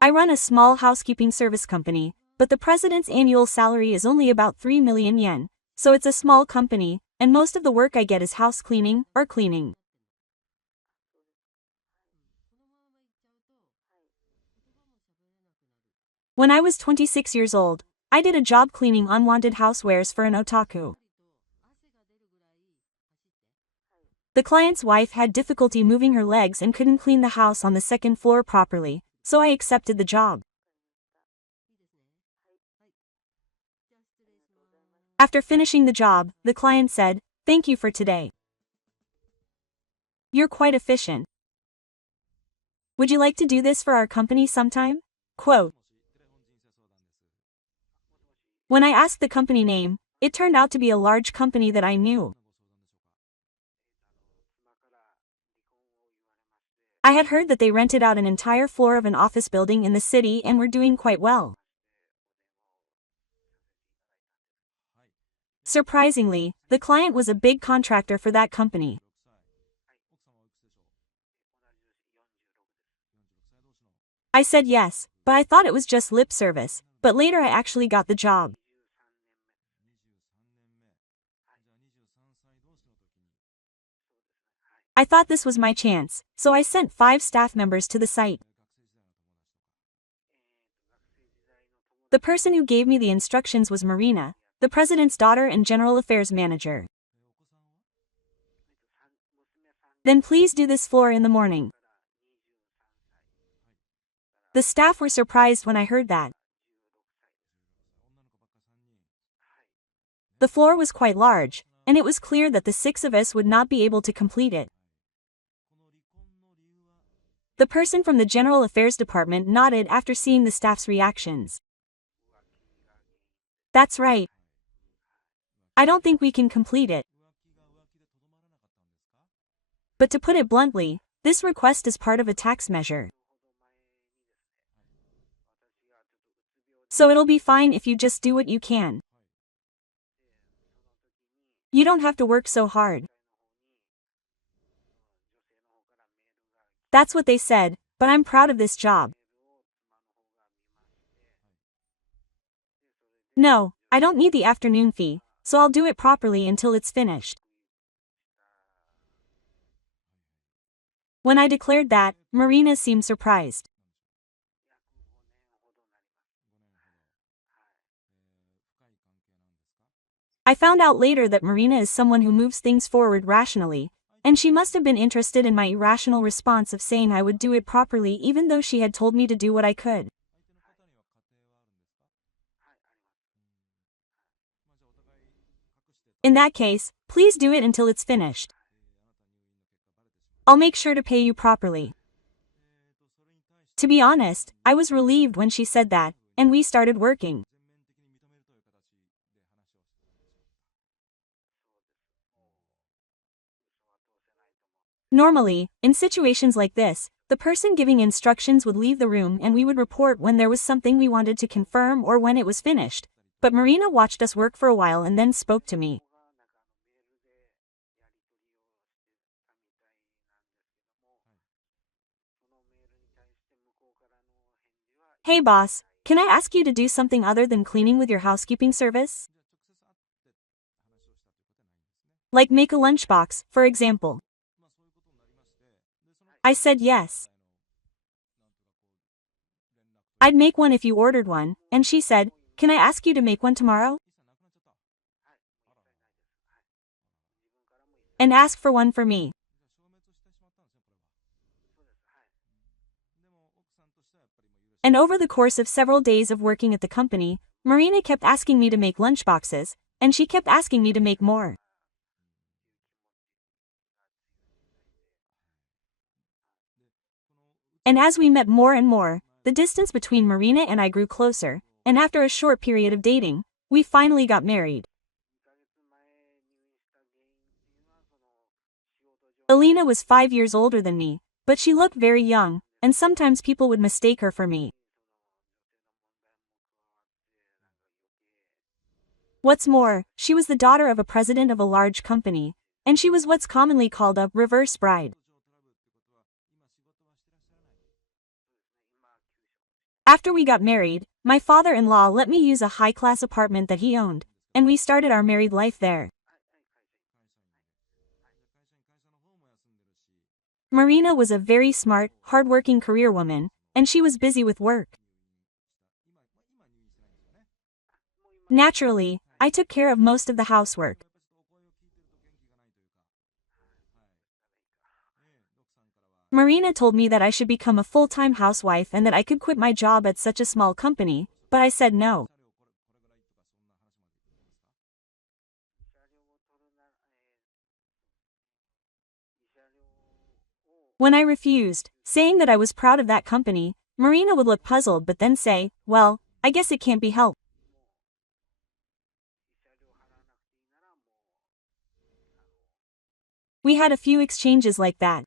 I run a small housekeeping service company, but the president's annual salary is only about 3 million yen, so it's a small company, and most of the work I get is house cleaning or cleaning. When I was 26 years old, I did a job cleaning unwanted housewares for an otaku. The client's wife had difficulty moving her legs and couldn't clean the house on the second floor properly, so I accepted the job. After finishing the job, the client said, "Thank you for today. You're quite efficient. Would you like to do this for our company sometime?" Quote. When I asked the company name, it turned out to be a large company that I knew. I had heard that they rented out an entire floor of an office building in the city and were doing quite well. Surprisingly, the client was a big contractor for that company. I said yes, but I thought it was just lip service, but later I actually got the job. I thought this was my chance, so I sent 5 staff members to the site. The person who gave me the instructions was Marina, the president's daughter and general affairs manager. "Then please do this floor in the morning." The staff were surprised when I heard that. The floor was quite large, and it was clear that the 6 of us would not be able to complete it. The person from the General Affairs Department nodded after seeing the staff's reactions. "That's right. I don't think we can complete it. But to put it bluntly, this request is part of a tax measure. So it'll be fine if you just do what you can. You don't have to work so hard." That's what they said, but I'm proud of this job. "No, I don't need the afternoon fee, so I'll do it properly until it's finished." When I declared that, Marina seemed surprised. I found out later that Marina is someone who moves things forward rationally, and she must have been interested in my irrational response of saying I would do it properly even though she had told me to do what I could. In that case, please do it until it's finished. I'll make sure to pay you properly. To be honest, I was relieved when she said that, and we started working. Normally, in situations like this, the person giving instructions would leave the room and we would report when there was something we wanted to confirm or when it was finished. But Marina watched us work for a while and then spoke to me. "Hey boss, can I ask you to do something other than cleaning with your housekeeping service? Like make a lunchbox, for example." I said yes. "I'd make one if you ordered one," and she said, "Can I ask you to make one tomorrow? And ask for one for me." And over the course of several days of working at the company, Marina kept asking me to make lunchboxes, and she kept asking me to make more. And as we met more and more, the distance between Marina and I grew closer, and after a short period of dating, we finally got married. Alina was 5 years older than me, but she looked very young, and sometimes people would mistake her for me. What's more, she was the daughter of a president of a large company, and she was what's commonly called a reverse bride. After we got married, my father-in-law let me use a high-class apartment that he owned, and we started our married life there. Marina was a very smart, hard-working career woman, and she was busy with work. Naturally, I took care of most of the housework. Marina told me that I should become a full-time housewife and that I could quit my job at such a small company, but I said no. When I refused, saying that I was proud of that company, Marina would look puzzled but then say, "Well, I guess it can't be helped." We had a few exchanges like that.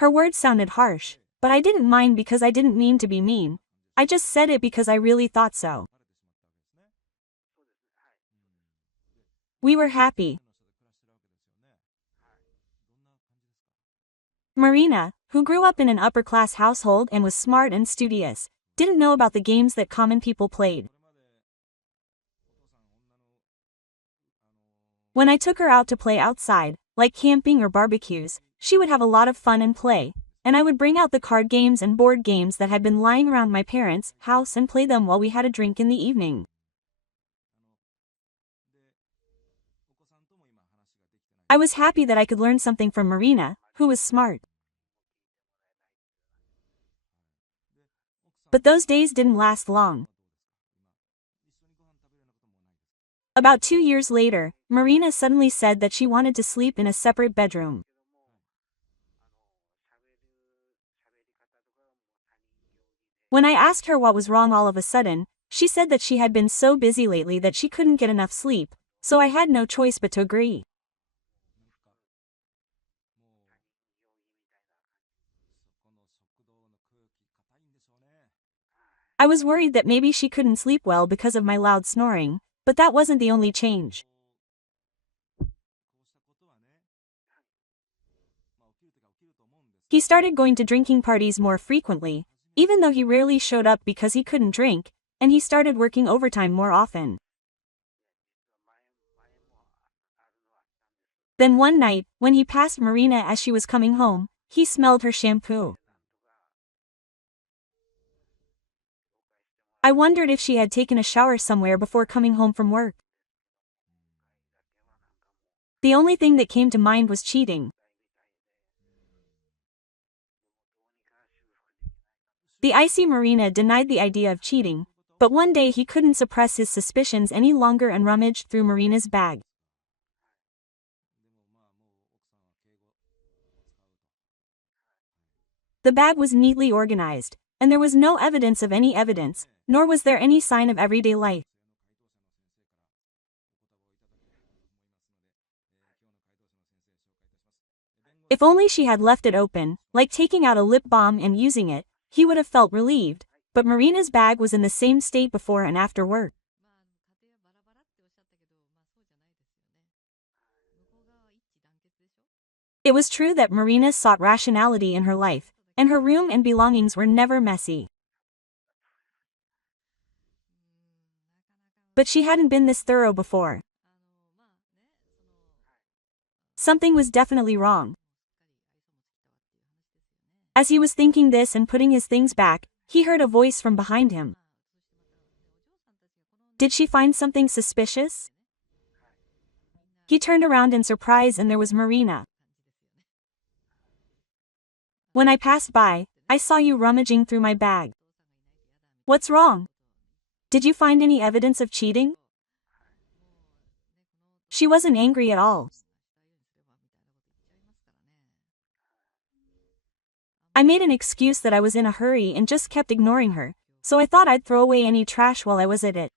Her words sounded harsh, but I didn't mind because I didn't mean to be mean. I just said it because I really thought so. We were happy. Marina, who grew up in an upper-class household and was smart and studious, didn't know about the games that common people played. When I took her out to play outside, like camping or barbecues, she would have a lot of fun and play, and I would bring out the card games and board games that had been lying around my parents' house and play them while we had a drink in the evening. I was happy that I could learn something from Marina, who was smart. But those days didn't last long. About 2 years later, Marina suddenly said that she wanted to sleep in a separate bedroom. When I asked her what was wrong all of a sudden, she said that she had been so busy lately that she couldn't get enough sleep, so I had no choice but to agree. I was worried that maybe she couldn't sleep well because of my loud snoring, but that wasn't the only change. He started going to drinking parties more frequently, even though he rarely showed up because he couldn't drink, and he started working overtime more often. Then one night, when he passed Marina as she was coming home, he smelled her shampoo. I wondered if she had taken a shower somewhere before coming home from work. The only thing that came to mind was cheating. The icy Marina denied the idea of cheating, but one day he couldn't suppress his suspicions any longer and rummaged through Marina's bag. The bag was neatly organized, and there was no evidence of any evidence, nor was there any sign of everyday life. If only she had left it open, like taking out a lip balm and using it, he would have felt relieved, but Marina's bag was in the same state before and after work. It was true that Marina sought rationality in her life, and her room and belongings were never messy. But she hadn't been this thorough before. Something was definitely wrong. As he was thinking this and putting his things back, he heard a voice from behind him. Did she find something suspicious? He turned around in surprise and there was Marina. When I passed by, I saw you rummaging through my bag. What's wrong? Did you find any evidence of cheating? She wasn't angry at all. I made an excuse that I was in a hurry and just kept ignoring her, so I thought I'd throw away any trash while I was at it.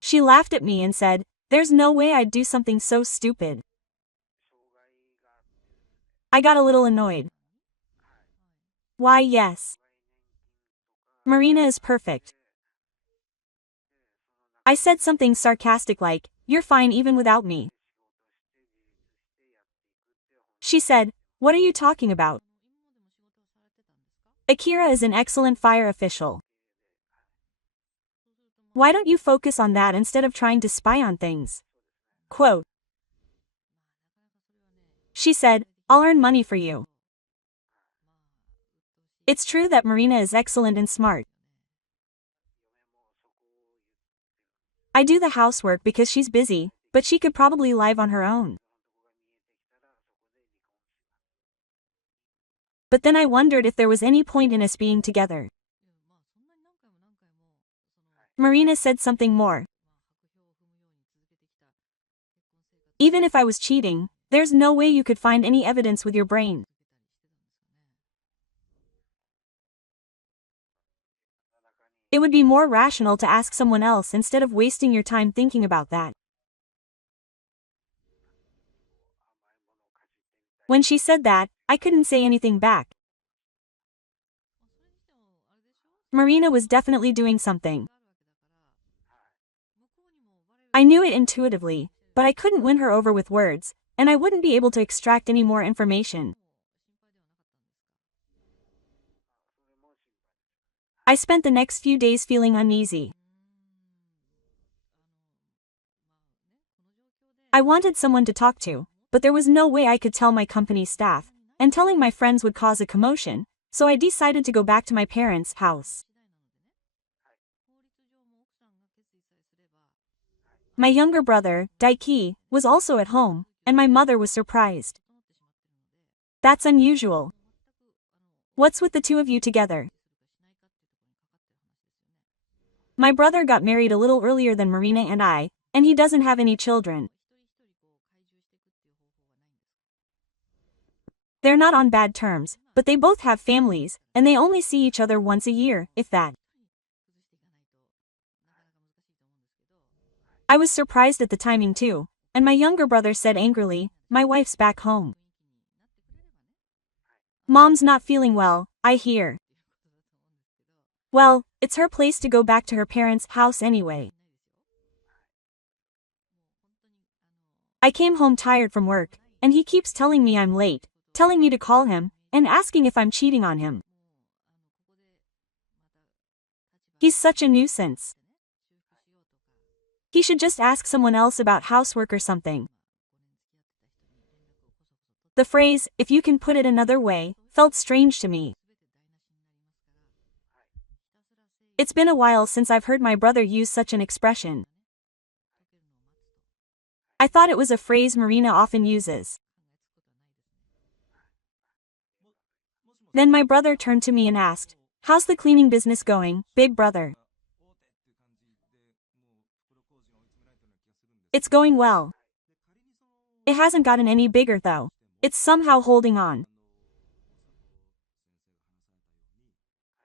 She laughed at me and said, "There's no way I'd do something so stupid." I got a little annoyed. Why, yes. Marina is perfect. I said something sarcastic like, "You're fine even without me." She said, "What are you talking about? Akira is an excellent fire official. Why don't you focus on that instead of trying to spy on things?" Quote. She said, "I'll earn money for you." It's true that Marina is excellent and smart. I do the housework because she's busy, but she could probably live on her own. But then I wondered if there was any point in us being together. Marina said something more. "Even if I was cheating, there's no way you could find any evidence with your brain. It would be more rational to ask someone else instead of wasting your time thinking about that." When she said that, I couldn't say anything back. Marina was definitely doing something. I knew it intuitively, but I couldn't win her over with words, and I wouldn't be able to extract any more information. I spent the next few days feeling uneasy. I wanted someone to talk to, but there was no way I could tell my company staff, and telling my friends would cause a commotion, so I decided to go back to my parents' house. My younger brother, Daiki, was also at home, and my mother was surprised. "That's unusual. What's with the two of you together?" My brother got married a little earlier than Marina and I, and he doesn't have any children. They're not on bad terms, but they both have families, and they only see each other once a year, if that. I was surprised at the timing too, and my younger brother said angrily, "My wife's back home. Mom's not feeling well, I hear." Well, it's her place to go back to her parents' house anyway. I came home tired from work, and he keeps telling me I'm late, telling me to call him, and asking if I'm cheating on him. He's such a nuisance. He should just ask someone else about housework or something. The phrase, "if you can put it another way," felt strange to me. It's been a while since I've heard my brother use such an expression. I thought it was a phrase Marina often uses. Then my brother turned to me and asked, "How's the cleaning business going, big brother?" "It's going well. It hasn't gotten any bigger though. It's somehow holding on."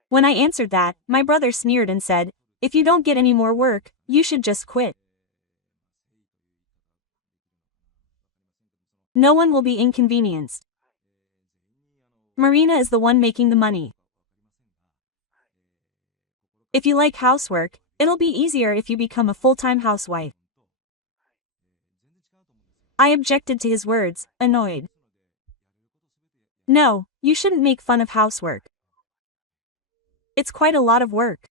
When I answered that, my brother sneered and said, "If you don't get any more work, you should just quit. No one will be inconvenienced. Marina is the one making the money. If you like housework, it'll be easier if you become a full-time housewife." I objected to his words, annoyed. "No, you shouldn't make fun of housework. It's quite a lot of work.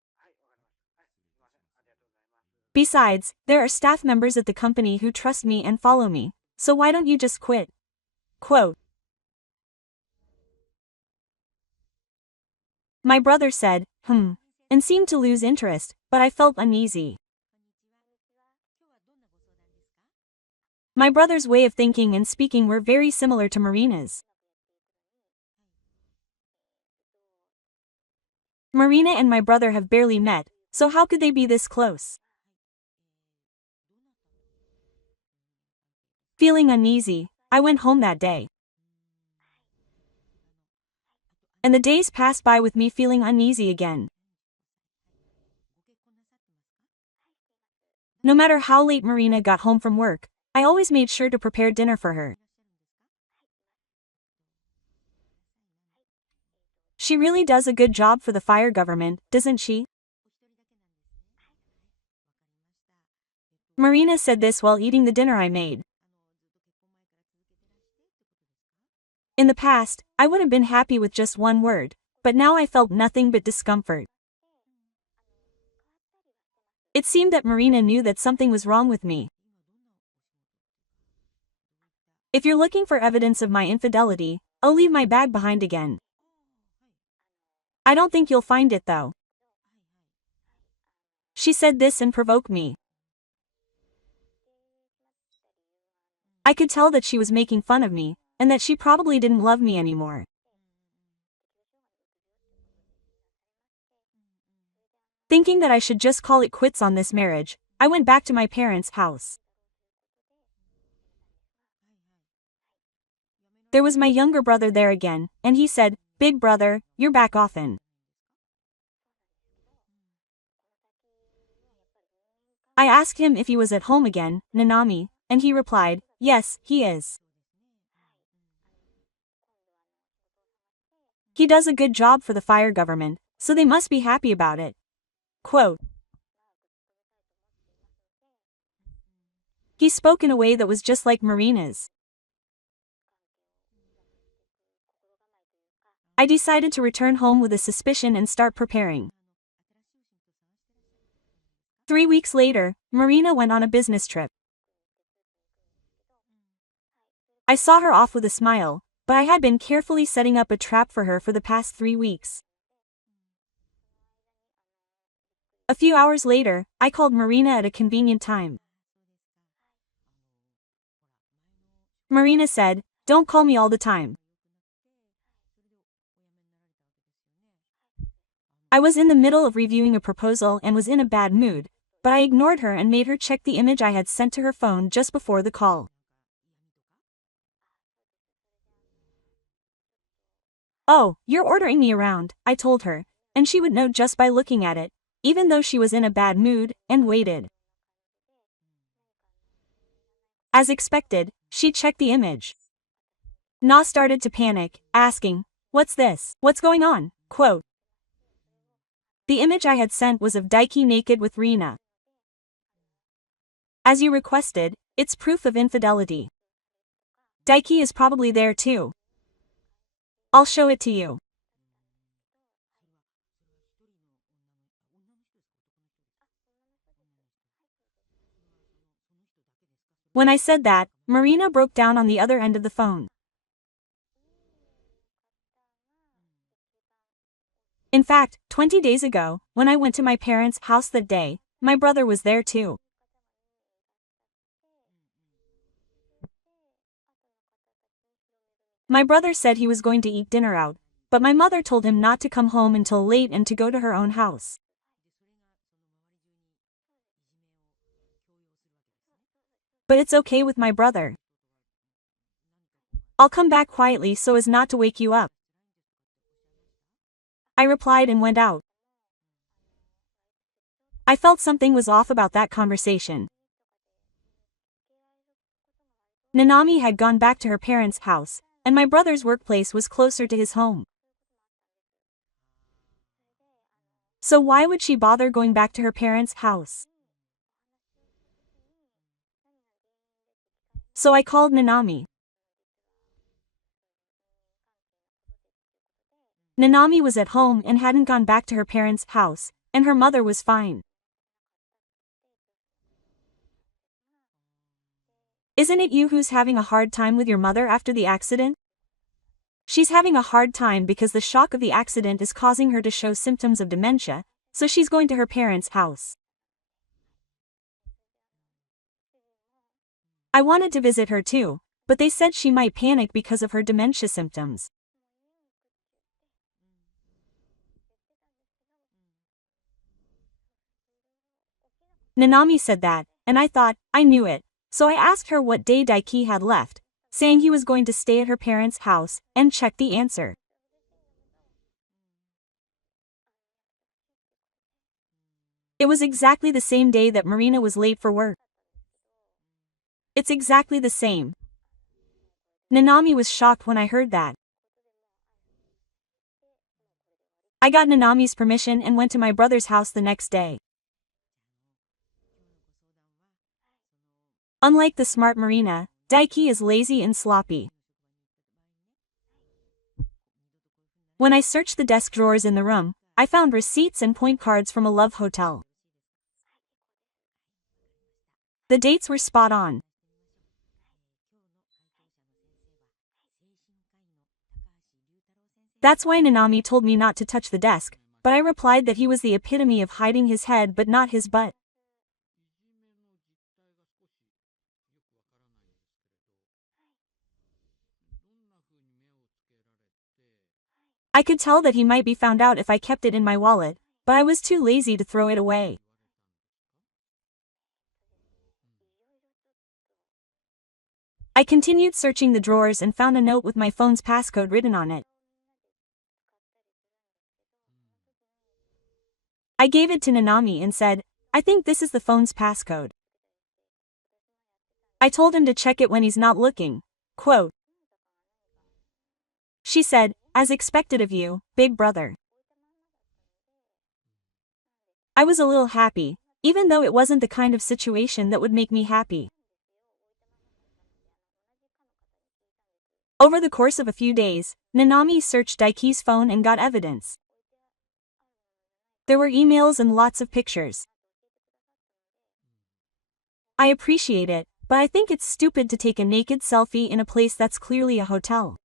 Besides, there are staff members at the company who trust me and follow me, so why don't you just quit?" Quote. My brother said, and seemed to lose interest, but I felt uneasy. My brother's way of thinking and speaking were very similar to Marina's. Marina and my brother have barely met, so how could they be this close? Feeling uneasy, I went home that day. And the days passed by with me feeling uneasy again. No matter how late Marina got home from work, I always made sure to prepare dinner for her. She really does a good job for the fire government, doesn't she? Marina said this while eating the dinner I made. In the past, I would have been happy with just one word, but now I felt nothing but discomfort. It seemed that Marina knew that something was wrong with me. If you're looking for evidence of my infidelity, I'll leave my bag behind again. I don't think you'll find it though. She said this and provoked me. I could tell that she was making fun of me, and that she probably didn't love me anymore. Thinking that I should just call it quits on this marriage, I went back to my parents' house. There was my younger brother there again, and he said, "Big brother, you're back often." I asked him if he was at home again, Nanami, and he replied, "Yes, he is. He does a good job for the fire government, so they must be happy about it." Quote. He spoke in a way that was just like Marina's. I decided to return home with a suspicion and start preparing. 3 weeks later, Marina went on a business trip. I saw her off with a smile, but I had been carefully setting up a trap for her for the past 3 weeks. A few hours later, I called Marina at a convenient time. Marina said, "Don't call me all the time." I was in the middle of reviewing a proposal and was in a bad mood, but I ignored her and made her check the image I had sent to her phone just before the call. "Oh, you're ordering me around," I told her, and she would know just by looking at it, even though she was in a bad mood, and waited. As expected, she checked the image. Na started to panic, asking, "What's this? What's going on?" Quote. The image I had sent was of Daiki naked with Rina. As you requested, it's proof of infidelity. Daiki is probably there too. I'll show it to you. When I said that, Marina broke down on the other end of the phone. In fact, 20 days ago, when I went to my parents' house that day, my brother was there too. My brother said he was going to eat dinner out, but my mother told him not to come home until late and to go to her own house. But it's okay with my brother. I'll come back quietly so as not to wake you up. I replied and went out. I felt something was off about that conversation. Nanami had gone back to her parents' house, and my brother's workplace was closer to his home. So why would she bother going back to her parents' house? So I called Nanami. Nanami was at home and hadn't gone back to her parents' house, and her mother was fine. Isn't it you who's having a hard time with your mother after the accident? She's having a hard time because the shock of the accident is causing her to show symptoms of dementia, so she's going to her parents' house. I wanted to visit her too, but they said she might panic because of her dementia symptoms. Nanami said that, and I thought, I knew it, so I asked her what day Daiki had left, saying he was going to stay at her parents' house, and checked the answer. It was exactly the same day that Marina was late for work. It's exactly the same. Nanami was shocked when I heard that. I got Nanami's permission and went to my brother's house the next day. Unlike the smart Marina, Daiki is lazy and sloppy. When I searched the desk drawers in the room, I found receipts and point cards from a love hotel. The dates were spot on. That's why Nanami told me not to touch the desk, but I replied that he was the epitome of hiding his head but not his butt. I could tell that he might be found out if I kept it in my wallet, but I was too lazy to throw it away. I continued searching the drawers and found a note with my phone's passcode written on it. I gave it to Nanami and said, "I think this is the phone's passcode." I told him to check it when he's not looking. Quote. She said, "As expected of you, big brother." I was a little happy, even though it wasn't the kind of situation that would make me happy. Over the course of a few days, Nanami searched Daiki's phone and got evidence. There were emails and lots of pictures. I appreciate it, but I think it's stupid to take a naked selfie in a place that's clearly a hotel.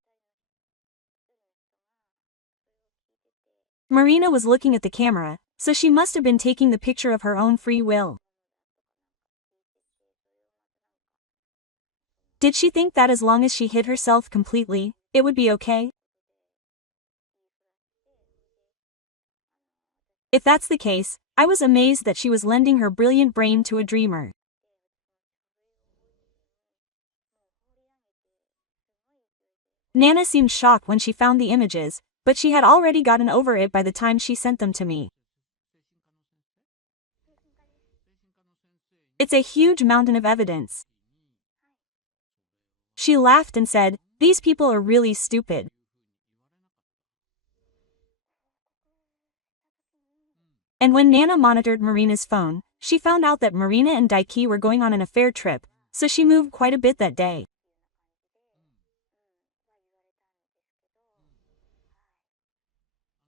Marina was looking at the camera, so she must have been taking the picture of her own free will. Did she think that as long as she hid herself completely, it would be okay? If that's the case, I was amazed that she was lending her brilliant brain to a dreamer. Nana seemed shocked when she found the images, but she had already gotten over it by the time she sent them to me. It's a huge mountain of evidence. She laughed and said, "These people are really stupid." And when Nana monitored Marina's phone, she found out that Marina and Daiki were going on an affair trip, so she moved quite a bit that day.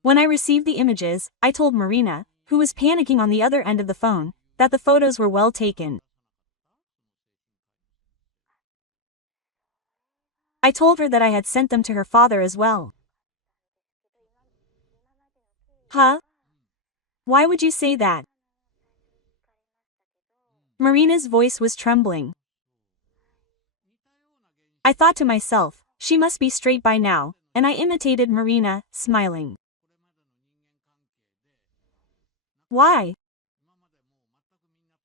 When I received the images, I told Marina, who was panicking on the other end of the phone, that the photos were well taken. I told her that I had sent them to her father as well. Huh? Why would you say that? Marina's voice was trembling. I thought to myself, she must be straight by now, and I imitated Marina, smiling. Why?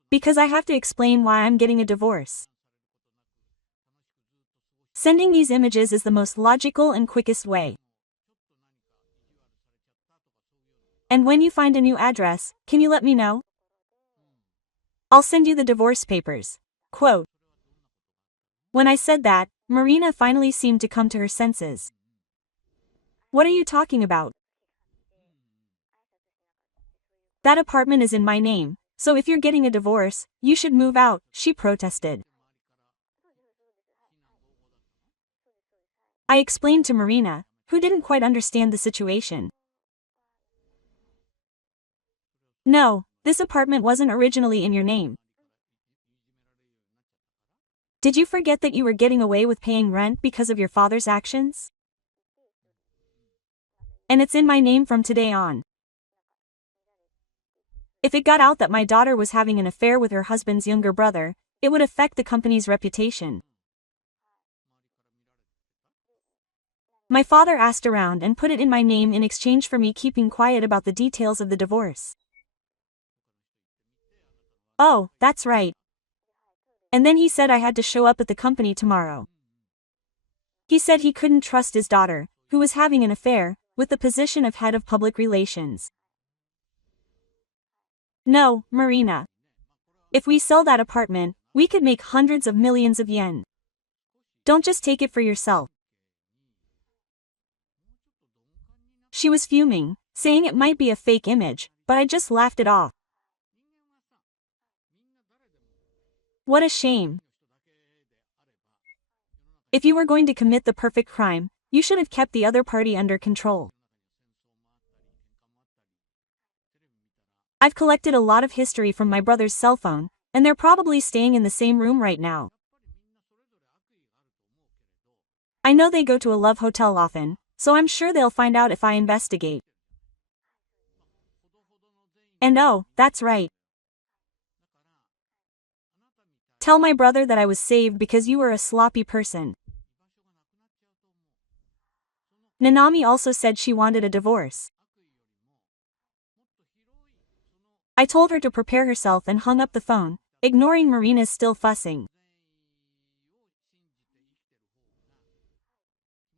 Because I have to explain why I'm getting a divorce. Sending these images is the most logical and quickest way. And when you find a new address, can you let me know? I'll send you the divorce papers. Quote. When I said that, Marina finally seemed to come to her senses. What are you talking about? That apartment is in my name, so if you're getting a divorce, you should move out, she protested. I explained to Marina, who didn't quite understand the situation. No, this apartment wasn't originally in your name. Did you forget that you were getting away with paying rent because of your father's actions? And it's in my name from today on. If it got out that my daughter was having an affair with her husband's younger brother, it would affect the company's reputation. My father asked around and put it in my name in exchange for me keeping quiet about the details of the divorce. Oh, that's right. And then he said I had to show up at the company tomorrow. He said he couldn't trust his daughter, who was having an affair, with the position of head of public relations. No, Marina. If we sell that apartment, we could make hundreds of millions of yen. Don't just take it for yourself. She was fuming, saying it might be a fake image, but I just laughed it off. What a shame. If you were going to commit the perfect crime, you should have kept the other party under control. I've collected a lot of history from my brother's cell phone, and they're probably staying in the same room right now. I know they go to a love hotel often, so I'm sure they'll find out if I investigate. And oh, that's right. Tell my brother that I was saved because you were a sloppy person. Nanami also said she wanted a divorce. I told her to prepare herself and hung up the phone, ignoring Marina's still fussing.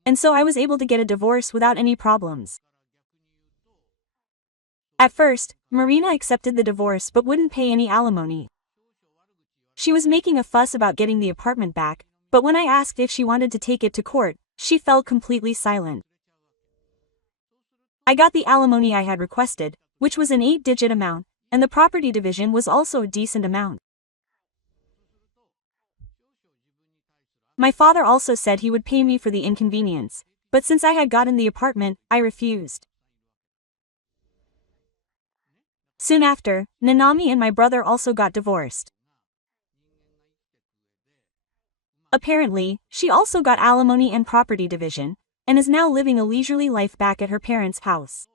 And so I was able to get a divorce without any problems. At first, Marina accepted the divorce but wouldn't pay any alimony. She was making a fuss about getting the apartment back, but when I asked if she wanted to take it to court, she fell completely silent. I got the alimony I had requested, which was an 8-digit amount, and the property division was also a decent amount. My father also said he would pay me for the inconvenience, but since I had gotten the apartment, I refused. Soon after, Nanami and my brother also got divorced. Apparently, she also got alimony and property division, and is now living a leisurely life back at her parents' house.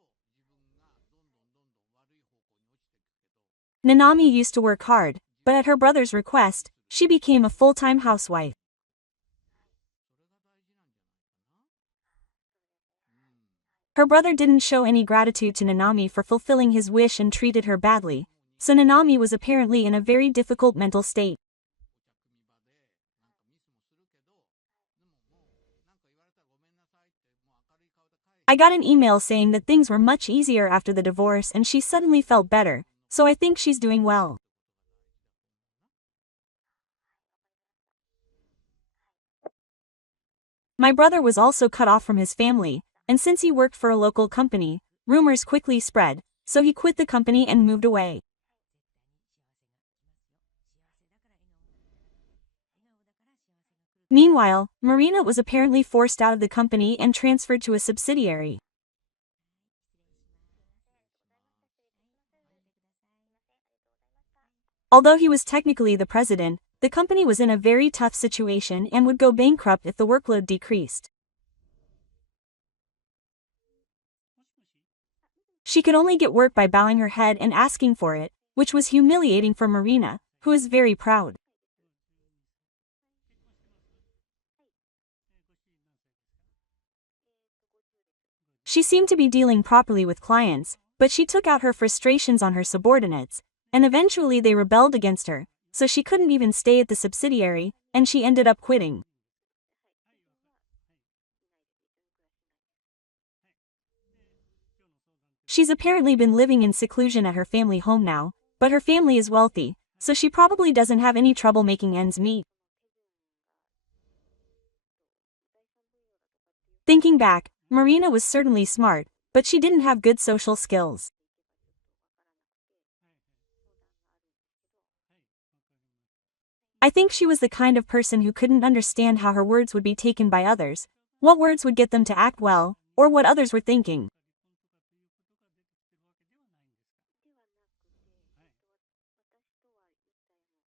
Nanami used to work hard, but at her brother's request, she became a full-time housewife. Her brother didn't show any gratitude to Nanami for fulfilling his wish and treated her badly, so Nanami was apparently in a very difficult mental state. I got an email saying that things were much easier after the divorce and she suddenly felt better, so I think she's doing well. My brother was also cut off from his family, and since he worked for a local company, rumors quickly spread, so he quit the company and moved away. Meanwhile, Marina was apparently forced out of the company and transferred to a subsidiary. Although he was technically the president, the company was in a very tough situation and would go bankrupt if the workload decreased. She could only get work by bowing her head and asking for it, which was humiliating for Marina, who is very proud. She seemed to be dealing properly with clients, but she took out her frustrations on her subordinates, and eventually they rebelled against her, so she couldn't even stay at the subsidiary, and she ended up quitting. She's apparently been living in seclusion at her family home now, but her family is wealthy, so she probably doesn't have any trouble making ends meet. Thinking back, Marina was certainly smart, but she didn't have good social skills. I think she was the kind of person who couldn't understand how her words would be taken by others, what words would get them to act well, or what others were thinking.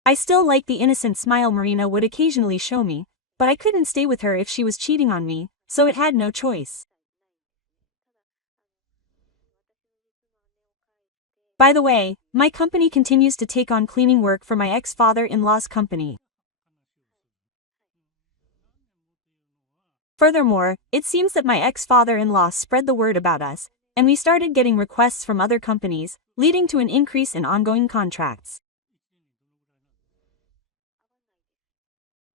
I still like the innocent smile Marina would occasionally show me, but I couldn't stay with her if she was cheating on me, so it had no choice. By the way, my company continues to take on cleaning work for my ex-father-in-law's company. Furthermore, it seems that my ex-father-in-law spread the word about us, and we started getting requests from other companies, leading to an increase in ongoing contracts.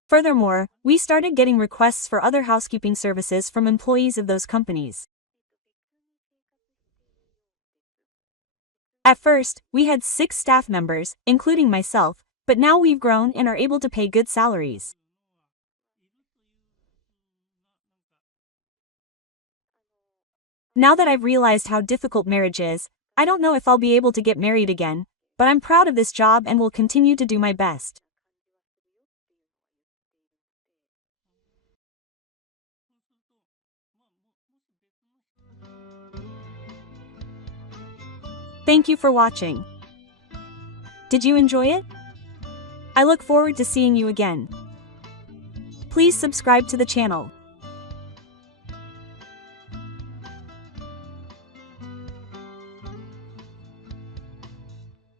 Furthermore, we started getting requests for other housekeeping services from employees of those companies. At first, we had 6 staff members, including myself, but now we've grown and are able to pay good salaries. Now that I've realized how difficult marriage is, I don't know if I'll be able to get married again, but I'm proud of this job and will continue to do my best. Thank you for watching. Did you enjoy it? I look forward to seeing you again. Please subscribe to the channel.